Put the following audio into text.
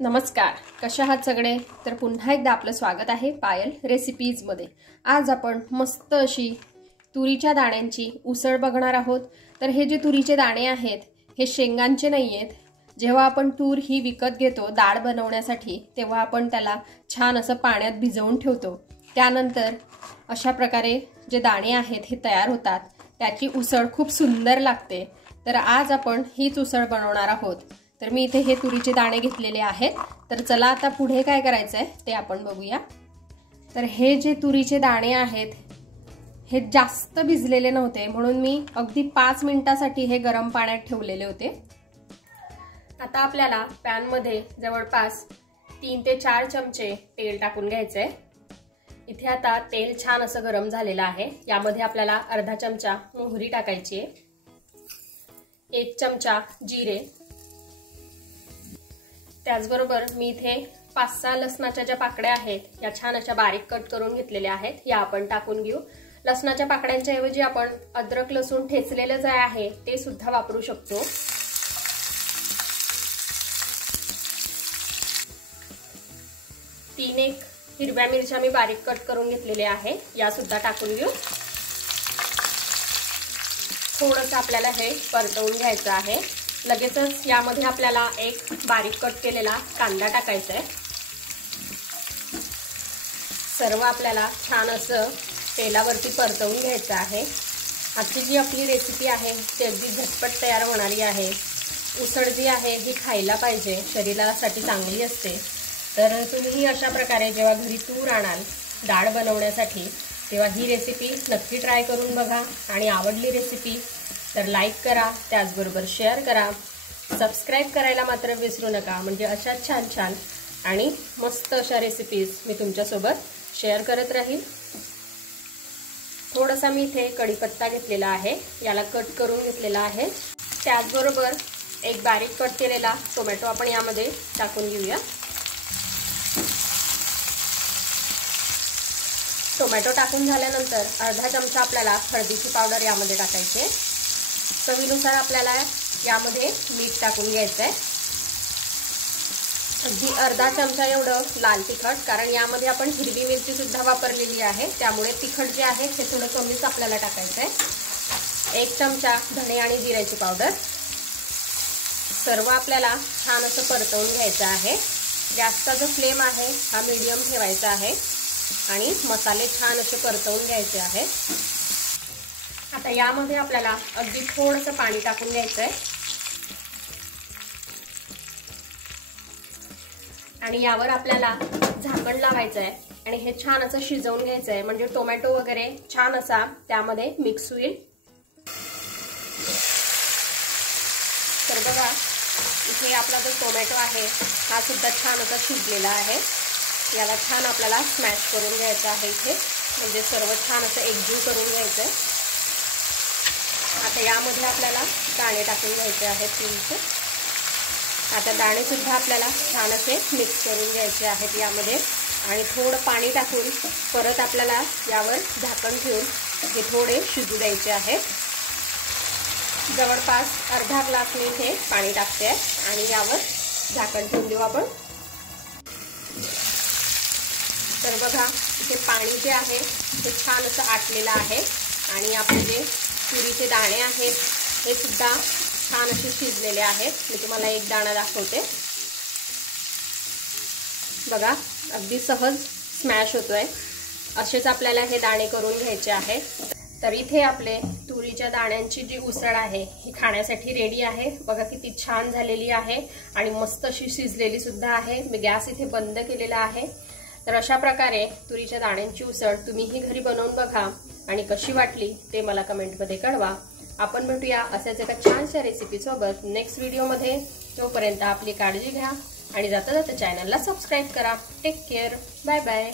नमस्कार, कशा आहात सगळे? तर पुन्हा एकदा आपलं स्वागत आहे पायल रेसिपीज मध्ये। आज आपण मस्त अशी तुरीच्या दाण्यांची उसळ बघणार आहोत। तर हे जे तुरीचे दाणे आहेत हे शेंगांचे नाहीयेत। जेव्हा आपण तूर ही विकत घेतो डाळ बनवण्यासाठी तेव्हा आपण त्याला छान असं पाण्यात भिजवून ठेवतो। त्यानंतर अशा प्रकारे जे दाणे आहेत हे तयार होतात। त्याची उसळ खूप सुंदर लागते। तर आज आपण हीच उसळ बनवणार आहोत। तर मी इथे हे तुरीचे दाणे घेतलेले आहेत। तर चला आता पुढे काय करायचंय ते आपण बघूया। तर हे जे तुरीचे दाणे आहेत हे जास्त भिजलेले नव्हते, म्हणून मी अगदी 5 मिनिटांसाठी हे गरम पाण्यात ठेवलेले होते। आता आपल्याला पॅन मध्ये जवळपास 3 ते 4 चमचे तेल टाकून घ्यायचंय। इथे आता तेल छान असं गरम झालेलं आहे। यामध्ये आपल्याला अर्धा चमचा मोहरी टाकायची आहे, 1 चमचा जिरे, त्याचबरोबर मी इथे 5-6 लसणाच्या ज्या पाकळ्या आहेत या छान अशा बारीक कट करून घेतलेल्या आहेत, या आपण टाकून घेऊ। लसणाच्या पाकळ्यांच्या ऐवजी आपण अद्रक लसूण ठेचलेलं जे आहे ते सुद्धा वापरू शकतो। 3 हिरव्या मिरच्या मी बारीक कट करून घेतलेल्या आहे, या सुद्धा टाकून घेऊ। थोडंसं आपल्याला हे परतवून घ्यायचं आहे। लगेचच यामध्ये आपल्याला एक बारीक कट केलेला कांदा टाकायचा आहे। सर्व आपल्याला छान असं तेलावरती परतवून घ्यायचं आहे। आजची जी आपली रेसिपी आहे ती अगदी झटपट तयार होणारी आहे। उसळ जी आहे ही खायला पाहिजे, शरीरासाठी चांगली असते। तर तुम्ही अशा प्रकारे जेव्हा घरी तूर आणाल डाळ बनवण्यासाठी तेव्हा ही रेसिपी नक्की ट्राय करून बघा। आणि आवडली रेसिपी तर लाईक करा, त्याचबरोबर शेअर करा, सबस्क्राइब करायला मात्र विसरू नका। म्हणजे अशा छान छान आणि मस्त अशा रेसिपीज मी तुमच्यासोबत शेअर करत राहील। थोडासा मी इथे कढीपत्ता घेतलेला आहे, याला कट करून घेतलेला आहे। त्याचबरोबर एक बारीक कट केलेला टोमॅटो आपण यामध्ये टाकून घेऊया। टोमॅटो टाकून झाल्यानंतर अर्धा चमचा आपल्याला हळदीची पावडर यामध्ये टाकायची आहे। चवीनुसार आपल्याला यामध्ये मीठ टाकून घ्यायचं आहे, अगदी अर्धा चमचा एवढं लाल तिखट, कारण यामध्ये आपण हिरवी मिरची सुद्धा वापरलेली आहे, त्यामुळे तिखट जे आहे ते थोडं कमीच आपल्याला टाकायचं आहे। 1 चमचा धणे आणि जिऱ्याची पावडर। सर्व आपल्याला छान असं परतवून घ्यायचं आहे। गॅसचा जो फ्लेम आहे हा मीडियम ठेवायचा आहे आणि मसाले छान असे परतवून घ्यायचे आहे। आता यामध्ये आपल्याला अगदी थोडंसं पाणी टाकून घ्यायचं आहे आणि यावर आपल्याला झाकण लावायचं आहे आणि हे छान असं शिजवून घ्यायचं आहे, म्हणजे टोमॅटो वगैरे छान असा त्यामध्ये मिक्स होईल। तर बघा इथे आपला जो टोमॅटो आहे हा सुद्धा छान असा शिजलेला आहे। याला छान आपल्याला स्मॅश करून घ्यायचं आहे इथे, म्हणजे सर्व छान असं एकजीव करून घ्यायचं आहे। आता यामध्ये आपल्याला दाणे टाकून घ्यायचे आहेत तुरीचे। आता दाणे सुद्धा आपल्याला छान असे मिक्स करून घ्यायचे आहेत यामध्ये, आणि थोडं पाणी टाकून परत आपल्याला यावर झाकण ठेवून हे थोडे शिजू द्यायचे आहेत। जवळपास अर्धा ग्लास मी इथे पाणी टाकते आणि यावर झाकण ठेवून देऊ आपण। तर बघा इथे पाणी जे आहे ते छान असं आटलेलं आहे आणि आपले जे तुरीचे दाणे आहेत हे सुद्धा छान असे शिजलेले आहेत। मी तुम्हाला एक दाणा दाखवते, बघा अगदी सहज स्मॅश होतोय। असेच आपल्याला हे दाणे करून घ्यायचे आहेत। तर इथे आपले तुरीच्या दाण्यांची जी उसळ आहे ही खाण्यासाठी रेडी आहे। बघा किती छान झालेली आहे आणि मस्त अशी शिजलेली सुद्धा आहे। मी गॅस इथे बंद केलेला आहे। तर अशा प्रकारे तुरीच्या दाण्यांची उसळ तुम्हीही घरी बनवून बघा आणि कशी वाटली ते मला कमेंटमध्ये कळवा। आपण भेटूया अशाच एका छानशा रेसिपी सोबत नेक्स्ट व्हिडिओमध्ये। तोपर्यंत आपली काळजी घ्या आणि जाता जाता चॅनलला सबस्क्राइब करा। Take care, bye bye.